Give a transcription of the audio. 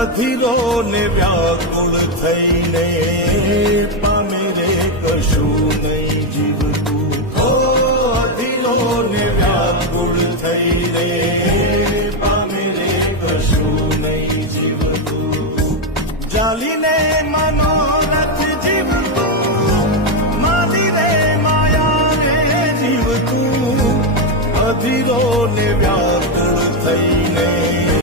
અધીરો ને વ્યાકુળ થઈને પામે રે કશું નહીં જીવતું. અધીરો ને વ્યાકુળ થઈને પામે રે કશું નહીં જીવતું. ચાલીને